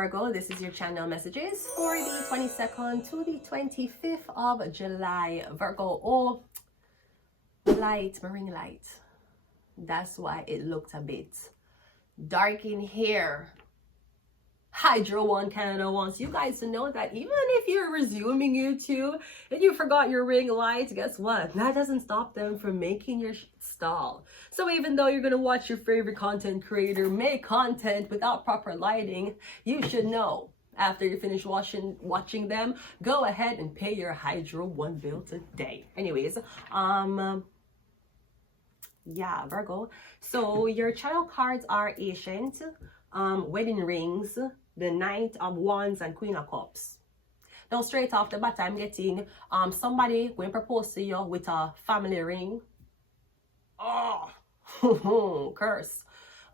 Virgo, this is your channel messages for the 22nd to the 25th of July. Virgo, oh, marine light. That's why it looked a bit dark in here. Hydro One Canada wants you guys to know that even if you're resuming YouTube and you forgot your ring light, guess what? That doesn't stop them from making your stall. So even though you're going to watch your favorite content creator make content without proper lighting, you should know after you finish watching them, go ahead and pay your Hydro One bill today. Anyways, yeah, Virgo. So your channel cards are Ancient, Wedding Rings, the Knight of Wands, and Queen of Cups. Now straight off the bat, I'm getting somebody going to propose to you with a family ring. Oh, curse.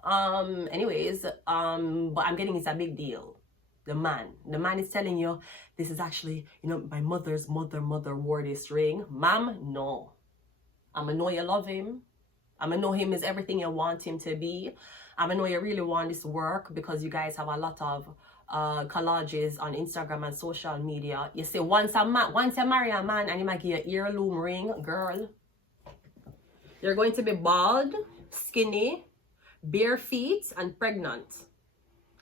Anyways, but I'm getting it's a big deal. The man is telling you this is actually, you know, my mother's mother wore this ring. Ma'am, no. I'ma know you love him. I'ma know him is everything you want him to be. I know you really want this work because you guys have a lot of collages on Instagram and social media. You say once you marry a man and he might give you an heirloom ring, girl, you're going to be bald, skinny, bare feet, and pregnant.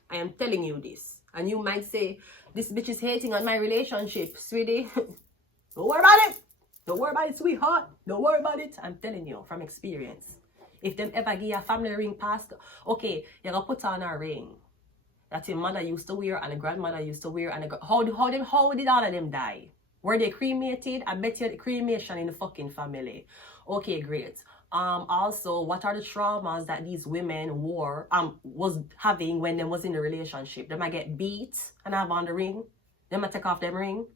I am telling you this. And you might say, this bitch is hating on my relationship, sweetie. Don't worry about it. Don't worry about it, sweetheart. Don't worry about it. I'm telling you from experience. If them ever give you a family ring past, okay, you're going to put on a ring that your mother used to wear and a grandmother used to wear. And how did all of them die? Were they cremated? I bet you the cremation in the fucking family. Okay, great. Also, what are the traumas that these women was having when they was in a relationship? They might get beat and have on the ring. They might take off them ring.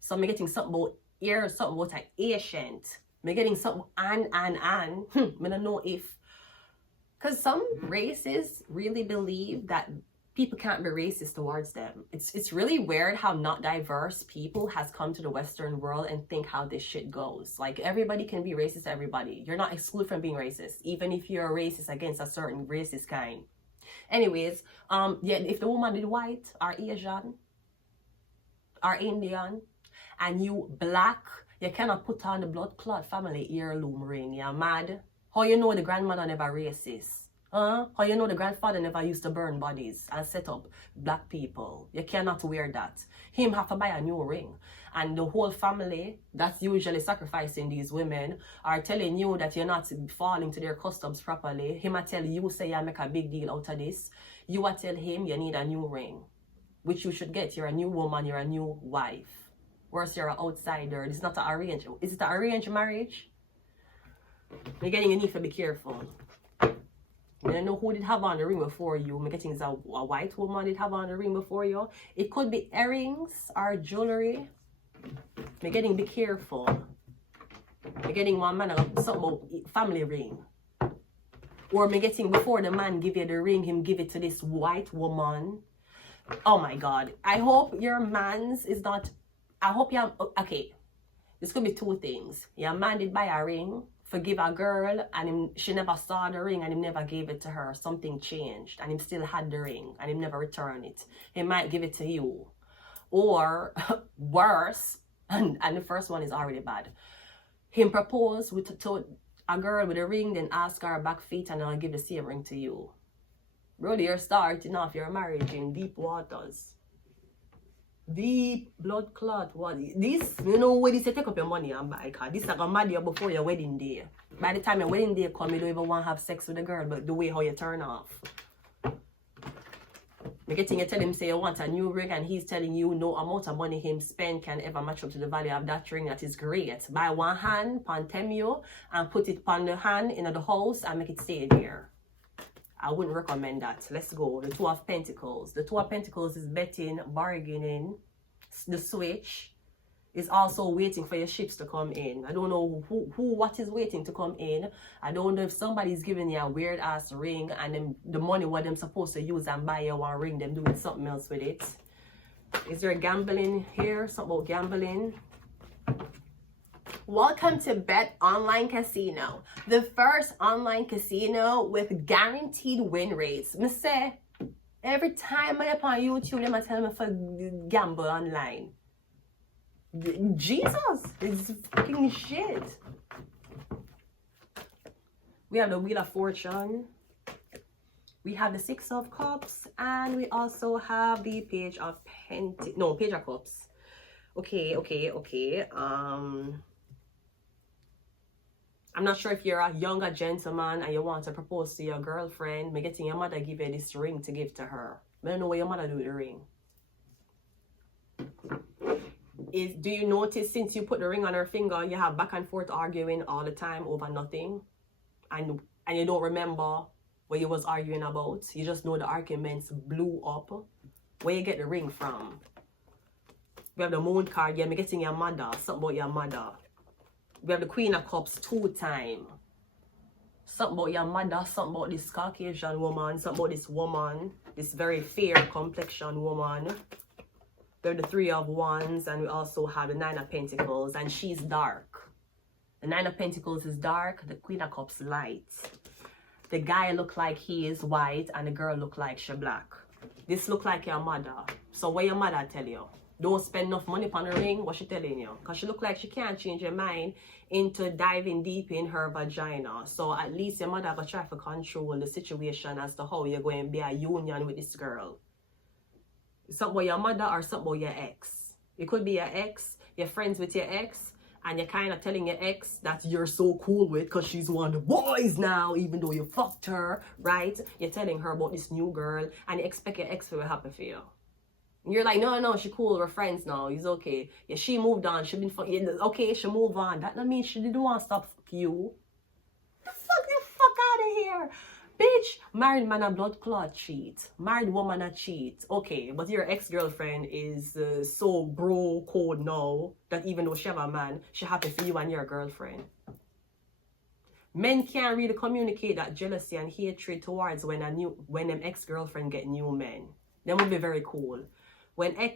So I'm getting something about ear, something about an Ancient. I'm getting something I don't know if, because some races really believe that people can't be racist towards them. It's really weird how not diverse people has come to the Western world and think how this shit goes. Like, everybody can be racist to everybody. You're not excluded from being racist, even if you're a racist against a certain racist kind. Anyways, yeah, if the woman is white or Asian or Indian and you black, you cannot put on the blood clot family heirloom ring. You're mad? How you know the grandmother never racist? How you know the grandfather never used to burn bodies and set up black people? You cannot wear that. Him have to buy a new ring. And the whole family that's usually sacrificing these women are telling you that you're not falling to their customs properly. Him a tell you, say you make a big deal out of this. You a tell him you need a new ring, which you should get. You're a new woman, you're a new wife. Worse, you're an outsider. This is not an arranged. Is it an arranged marriage? You're getting, you need to be careful. I don't know who did have on the ring before you. I'm getting a white woman did have on the ring before you. It could be earrings or jewelry. I'm getting, be careful. I'm getting one man something about family ring. Or I'm getting before the man give you the ring, him give it to this white woman. Oh my God. I hope your man's is not. I hope you have, okay, this could be two things. Your man did buy a ring, forgive a girl, and she never saw the ring and he never gave it to her. Something changed and he still had the ring and he never returned it. He might give it to you. Or worse, and the first one is already bad. Him propose to a girl with a ring, then ask her back feet and I'll give the same ring to you. Bro, you're starting off your marriage in deep waters. Deep blood clot. What this, you know, when you say take up your money and buy car, this is like a mad year before your wedding day. By the time your wedding day come, you don't even want to have sex with the girl, but the way how you turn off. You're getting, you tell him say you want a new ring and he's telling you no amount of money him spend can ever match up to the value of that ring. That is great. Buy one hand, pan temio, and put it on the hand in the house and make it stay there. I wouldn't recommend that. Let's go. The Two of Pentacles. The Two of Pentacles is betting, bargaining. The Switch is also waiting for your ships to come in. I don't know what is waiting to come in. I don't know if somebody's giving you a weird ass ring and then the money what them supposed to use and buy you one ring, them doing something else with it. Is there gambling here? Something about gambling. Welcome to Bet Online Casino, the first online casino with guaranteed win rates. Me say, every time I up on YouTube, them tell me for gamble online. Jesus, it's fucking shit. We have the Wheel of Fortune. We have the Six of Cups, and we also have the Page of Page of Cups. Okay. I'm not sure if you're a younger gentleman and you want to propose to your girlfriend. Me getting your mother give you this ring to give to her. I don't know what your mother do with the ring. Do you notice since you put the ring on her finger, you have back and forth arguing all the time over nothing? And you don't remember what you was arguing about. You just know the arguments blew up. Where you get the ring from? We have the Moon card. Yeah, me getting your mother. Something about your mother. We have the Queen of Cups 2 times. Something about your mother, something about this Caucasian woman, something about this woman, this very fair complexion woman. We have the Three of Wands, and we also have the Nine of Pentacles, and she's dark. The Nine of Pentacles is dark, the Queen of Cups light. The guy look like he is white, and the girl look like she black. This look like your mother. So what your mother tell you? Don't spend enough money on the ring. What she telling you? Because she look like she can't change her mind into diving deep in her vagina. So at least your mother have a try to control the situation as to how you're going to be a union with this girl. Something about your mother or something about your ex. It could be your ex, you're friends with your ex, and you're kind of telling your ex that you're so cool with because she's one of the boys now, even though you fucked her, right? You're telling her about this new girl, and you expect your ex to be happy for you. You're like, no, she cool, we're friends now, he's okay. Yeah, she moved on, she been okay, she moved on. That don't mean she didn't want to stop fuck you. The fuck out of here. Bitch, married man a blood clot cheat. Married woman a cheat. Okay, but your ex-girlfriend is so bro code now that even though she have a man, she happy for you and your girlfriend. Men can't really communicate that jealousy and hatred towards when them ex-girlfriend get new men. That would be very cool. When your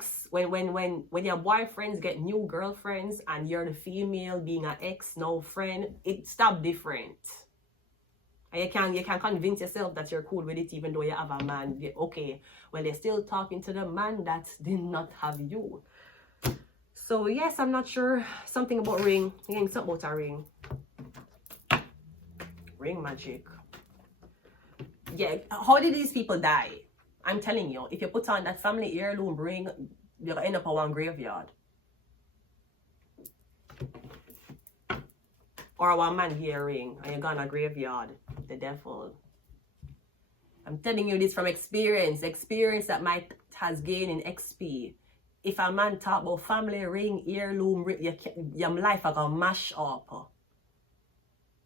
boyfriends get new girlfriends and you're the female being an ex no friend, it stop different. And you can convince yourself that you're cool with it even though you have a man. Okay, well you're still talking to the man that did not have you. So yes, I'm not sure. Something about ring. Again, something about a ring. Ring magic. Yeah, how did these people die? I'm telling you, if you put on that family heirloom ring, you're going to end up at one graveyard. Or one man here ring, and you're going to a graveyard. The devil. I'm telling you this from experience. Experience that Mike has gained in XP. If a man talk about family ring, heirloom ring, your life are going to mash up.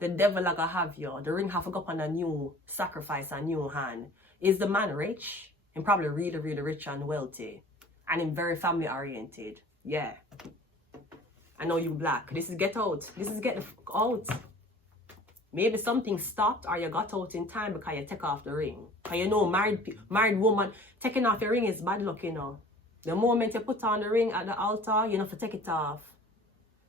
The devil are going to have you. The ring have to go up on a new sacrifice, a new hand. Is the man rich? He's probably really, really rich and wealthy. And he's very family oriented. Yeah. I know you black. This is get out. This is get the fuck out. Maybe something stopped or you got out in time because you take off the ring. Because you know, married woman, taking off your ring is bad luck, you know. The moment you put on the ring at the altar, you have to take it off.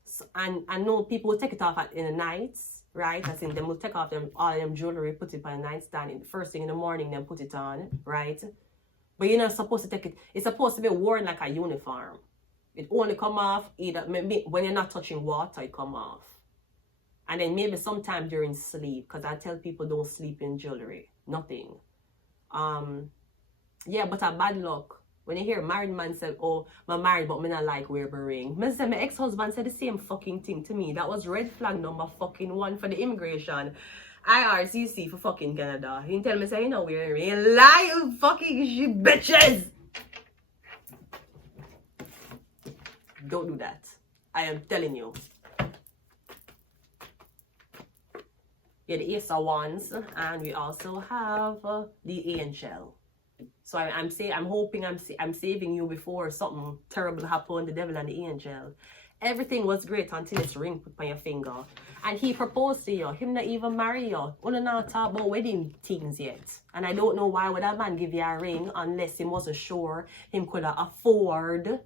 So, and I know people will take it off in the nights, right? As in, them will take off all them jewelry, put it on the nightstand. First thing in the morning, then put it on, right? But you're not supposed to take it. It's supposed to be worn like a uniform. It only come off either maybe when you're not touching water, it come off. And then maybe sometime during sleep, because I tell people don't sleep in jewelry. Nothing. Yeah, but a bad luck. When you hear a married man say, oh, I'm married, but I not like wear a ring. My ex-husband said the same fucking thing to me. That was red flag number fucking 1 for the immigration. IRCC for fucking Canada. He tell me, say, you know, wear a ring. You lie, you fucking shit, bitches! Don't do that. I am telling you. Yeah, the Ace of Wands, and we also have the Angel. So I'm hoping I'm saving you before something terrible happened, the devil and the angel. Everything was great until this ring put on your finger. And he proposed to you. Him not even marry you. Only not talk about wedding things yet. And I don't know why would that man give you a ring unless he wasn't sure him could afford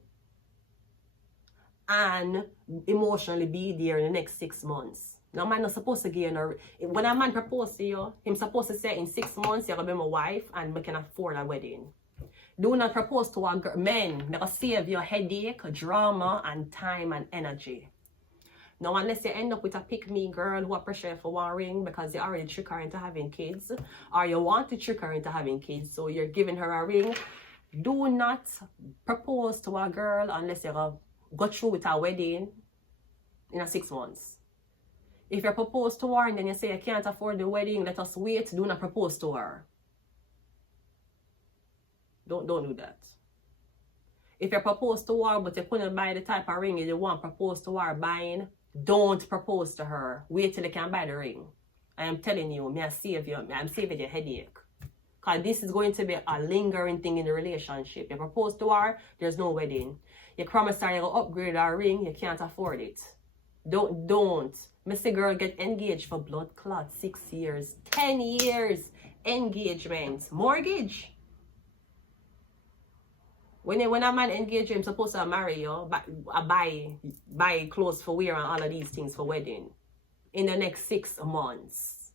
and emotionally be there in the next 6 months. Now, man not supposed to give you when a man propose to you, him supposed to say in 6 months you're gonna be my wife and we can afford a wedding. Do not propose to a girl. Men, they're gonna save your headache, drama, and time and energy. Now, unless you end up with a pick-me girl who pressure for one ring because you already trick her into having kids, or you want to trick her into having kids, so you're giving her a ring. Do not propose to a girl unless you're gonna go through with a wedding in 6 months. If you propose to her and then you say you can't afford the wedding, let us wait, do not propose to her. Don't do that. If you propose to her but you couldn't buy the type of ring you want propose to her buying, don't propose to her. Wait till you can buy the ring. I am telling you, I'm saving your headache. Because this is going to be a lingering thing in the relationship. You propose to her, there's no wedding. You promise her you'll upgrade her ring, you can't afford it. Don't. Missy girl get engaged for blood clot 6 years, 10 years engagement, mortgage. When a man engage him, supposed to marry you, buy clothes for wear and all of these things for wedding in the next 6 months.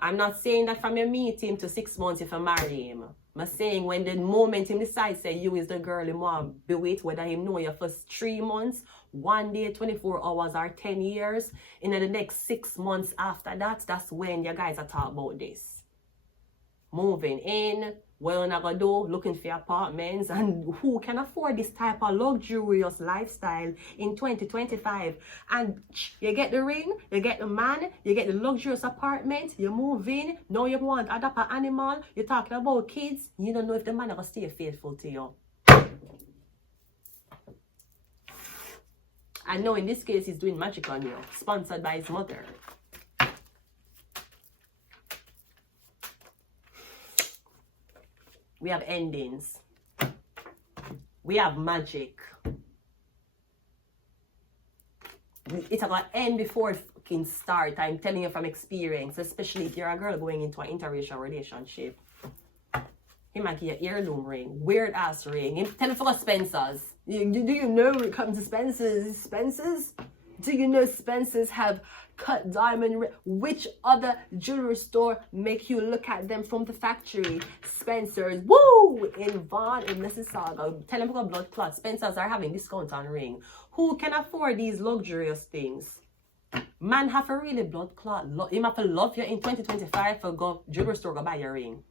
I'm not saying that from you meet him to 6 months if you marry him. I'm saying when the moment him decides say you is the girl him want to be with, whether him know you for 3 months, 1 day, 24 hours or 10 years, in the next 6 months after that, that's when you guys are talking about this. Moving in, what you're not gonna do, looking for apartments, and who can afford this type of luxurious lifestyle in 2025? And you get the ring, you get the man, you get the luxurious apartment, you move in, now you want to adopt an animal, you're talking about kids, you don't know if the man is gonna stay faithful to you. I know in this case he's doing magic on you, sponsored by his mother. We have endings. We have magic. It's about end before it fucking start. I'm telling you from experience, especially if you're a girl going into an interracial relationship. He might get your heirloom ring, weird ass ring. Tell him for Spencer's. Do you know when it comes to Spencer's? Do you know Spencer's have cut diamond ring? Which other jewelry store make you look at them from the factory? Spencer's, woo! In Vaughan, in Mississauga. Tell them about blood clot. Spencer's are having discount on ring. Who can afford these luxurious things? Man have a really blood clot. Him have to love you in 2025 for go jewelry store go buy your ring.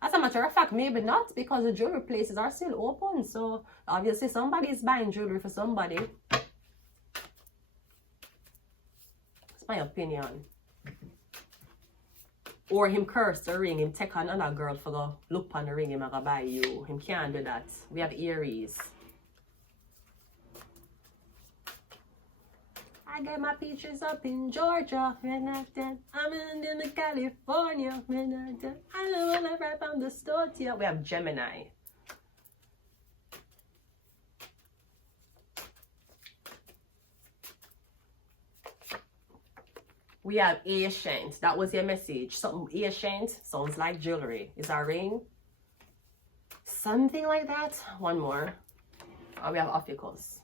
As a matter of fact, maybe not, because the jewelry places are still open. So obviously somebody is buying jewelry for somebody. My opinion. Or him curse the ring, him take another girl for go look on the ring, him gonna buy you. Him can't do that. We have Aries. I get my peaches up in Georgia, and I'm in California, and I don't wanna rap on the store. We have Gemini. We have ancient. That was your message. Something ancient sounds like jewelry. Is a ring? Something like that. One more. Oh, we have Ophiuchus.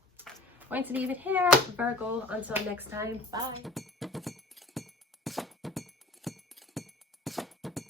Going to leave it here, Virgo. Until next time. Bye.